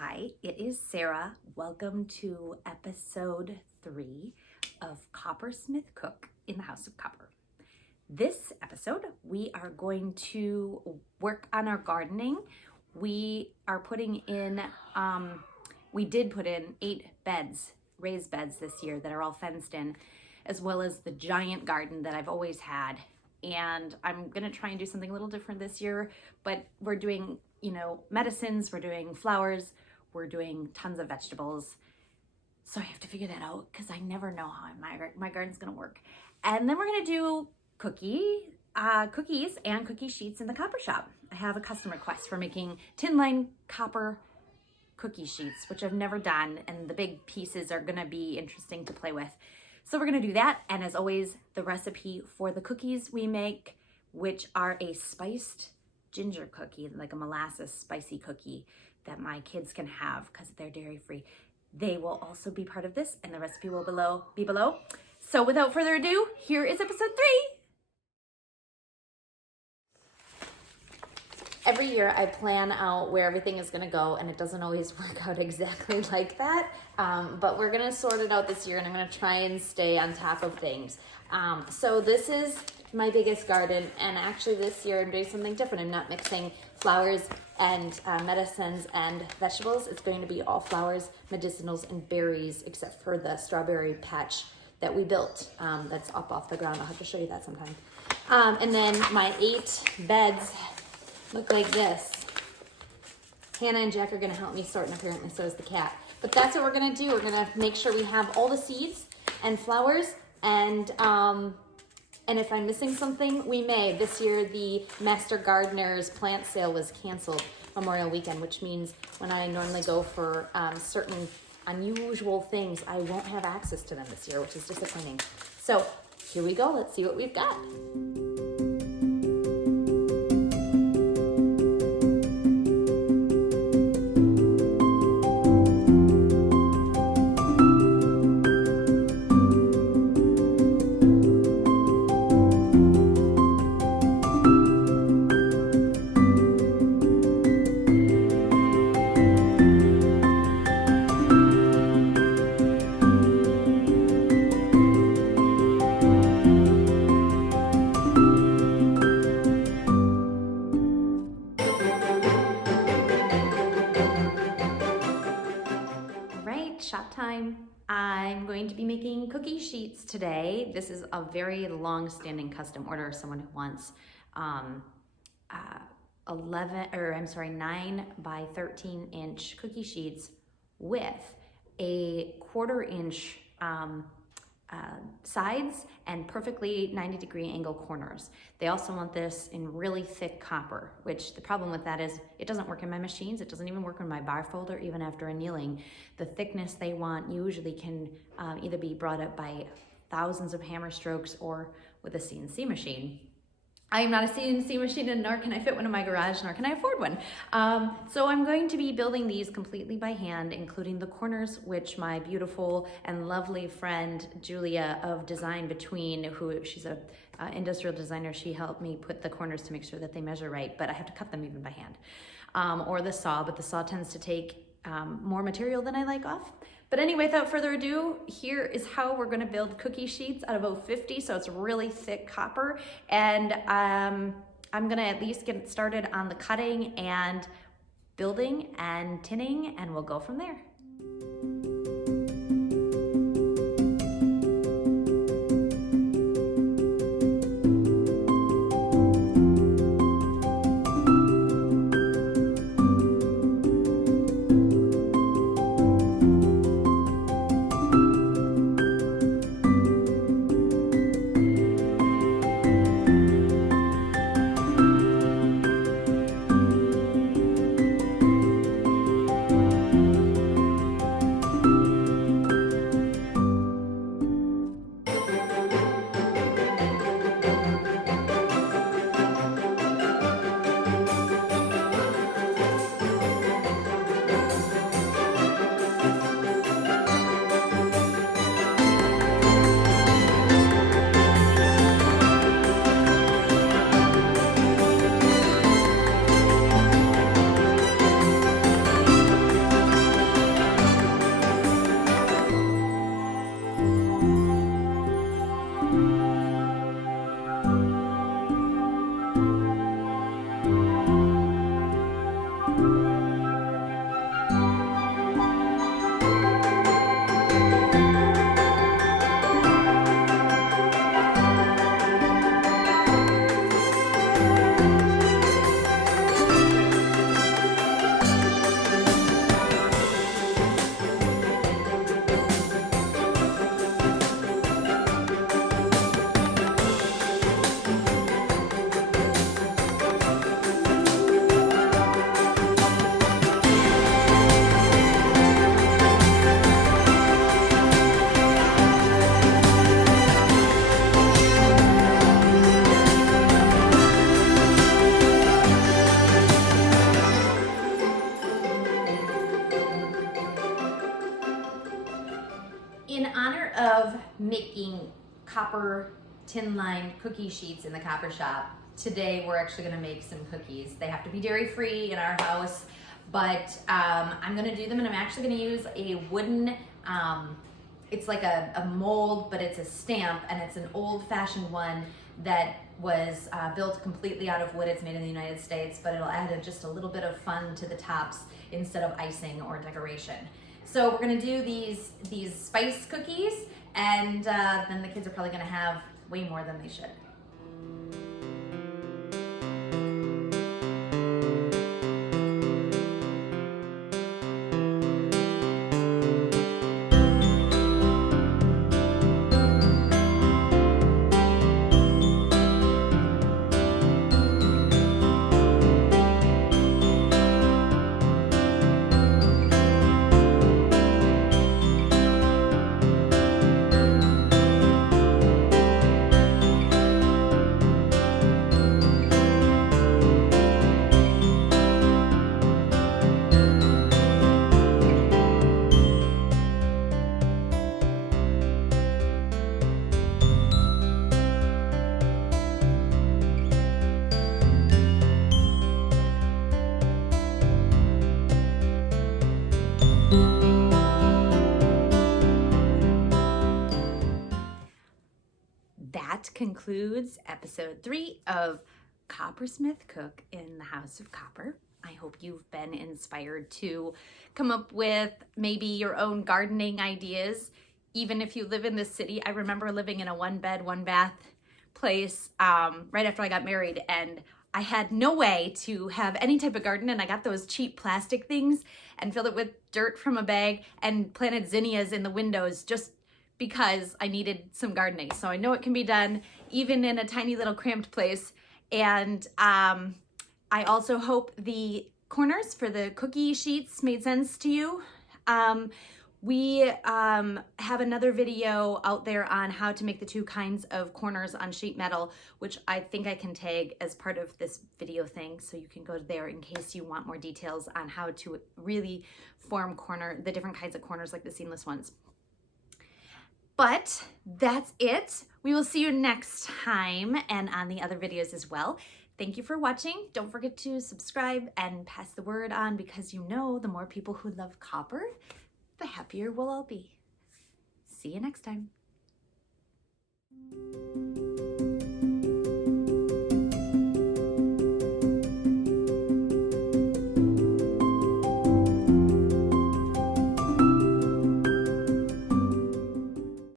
Hi, it is Sarah. Welcome to episode 3 of Coppersmith Cook in the House of Copper. This episode, we are going to work on our gardening. We are putting in, we did put in 8 beds, raised beds this year that are all fenced in, as well as the giant garden that I've always had. And I'm gonna try and do something a little different this year, but we're doing medicines, we're doing flowers, we're doing tons of vegetables. So I have to figure that out because I never know how my garden's gonna work. And then we're gonna do cookies and cookie sheets in the copper shop. I have a customer request for making tin line copper cookie sheets, which I've never done, and the big pieces are gonna be interesting to play with. So we're gonna do that, and as always, the recipe for the cookies we make, which are a spiced ginger cookie, like a molasses spicy cookie that my kids can have because they're dairy free. They will also be part of this, and the recipe will be below. So without further ado, here is episode 3. Every year I plan out where everything is gonna go, and it doesn't always work out exactly like that, but we're gonna sort it out this year, and I'm gonna try and stay on top of things. So this is my biggest garden, and actually this year I'm doing something different. I'm not mixing flowers and medicines and vegetables. It's going to be all flowers, medicinals, and berries, except for the strawberry patch that we built that's up off the ground. I'll have to show you that sometime. And then my 8 beds look like this. Hannah and Jack are gonna help me sort, and apparently so is the cat. But that's what we're gonna do. We're gonna make sure we have all the seeds and flowers, and if I'm missing something, we may. This year, the Master Gardener's plant sale was canceled Memorial Weekend, which means when I normally go for certain unusual things, I won't have access to them this year, which is disappointing. So here we go. Let's see what we've got. Shop time. I'm going to be making cookie sheets today. This is a very long-standing custom order. Someone who wants 9 by 13 inch cookie sheets with a 1/4 inch sides and perfectly 90-degree angle corners. They also want this in really thick copper, which the problem with that is it doesn't work in my machines. It doesn't even work in my bar folder, even after annealing. The thickness they want usually can either be brought up by thousands of hammer strokes or with a CNC machine. I am not a CNC machine, and nor can I fit one in my garage, nor can I afford one. So I'm going to be building these completely by hand, including the corners, which my beautiful and lovely friend, Julia of Design Between, she's a industrial designer, she helped me put the corners to make sure that they measure right, but I have to cut them even by hand. Or the saw, but the saw tends to take more material than I like off. But anyway, without further ado, here is how we're gonna build cookie sheets out of 050, so it's really thick copper. And I'm gonna at least get started on the cutting and building and tinning, and we'll go from there. of making copper tin lined cookie sheets in the copper shop, today we're actually going to make some cookies. They have to be dairy free in our house, but I'm going to do them, and I'm actually going to use a wooden, it's like a mold, but it's a stamp, and it's an old-fashioned one that was built completely out of wood. It's made in the United States, but it'll add just a little bit of fun to the tops instead of icing or decoration. So we're gonna do these spice cookies, and then the kids are probably gonna have way more than they should. That concludes episode 3 of Coppersmith Cook in the House of Copper. I hope you've been inspired to come up with maybe your own gardening ideas. Even if you live in the city, I remember living in a 1-bed, 1-bath place right after I got married, and I had no way to have any type of garden, and I got those cheap plastic things and filled it with dirt from a bag and planted zinnias in the windows just because I needed some gardening. So I know it can be done even in a tiny little cramped place. And I also hope the corners for the cookie sheets made sense to you. We have another video out there on how to make the 2 kinds of corners on sheet metal, which I think I can tag as part of this video thing. So you can go there in case you want more details on how to really form the different kinds of corners like the seamless ones. But that's it. We will see you next time and on the other videos as well. Thank you for watching. Don't forget to subscribe and pass the word on, because you know the more people who love copper, the happier we'll all be. See you next time.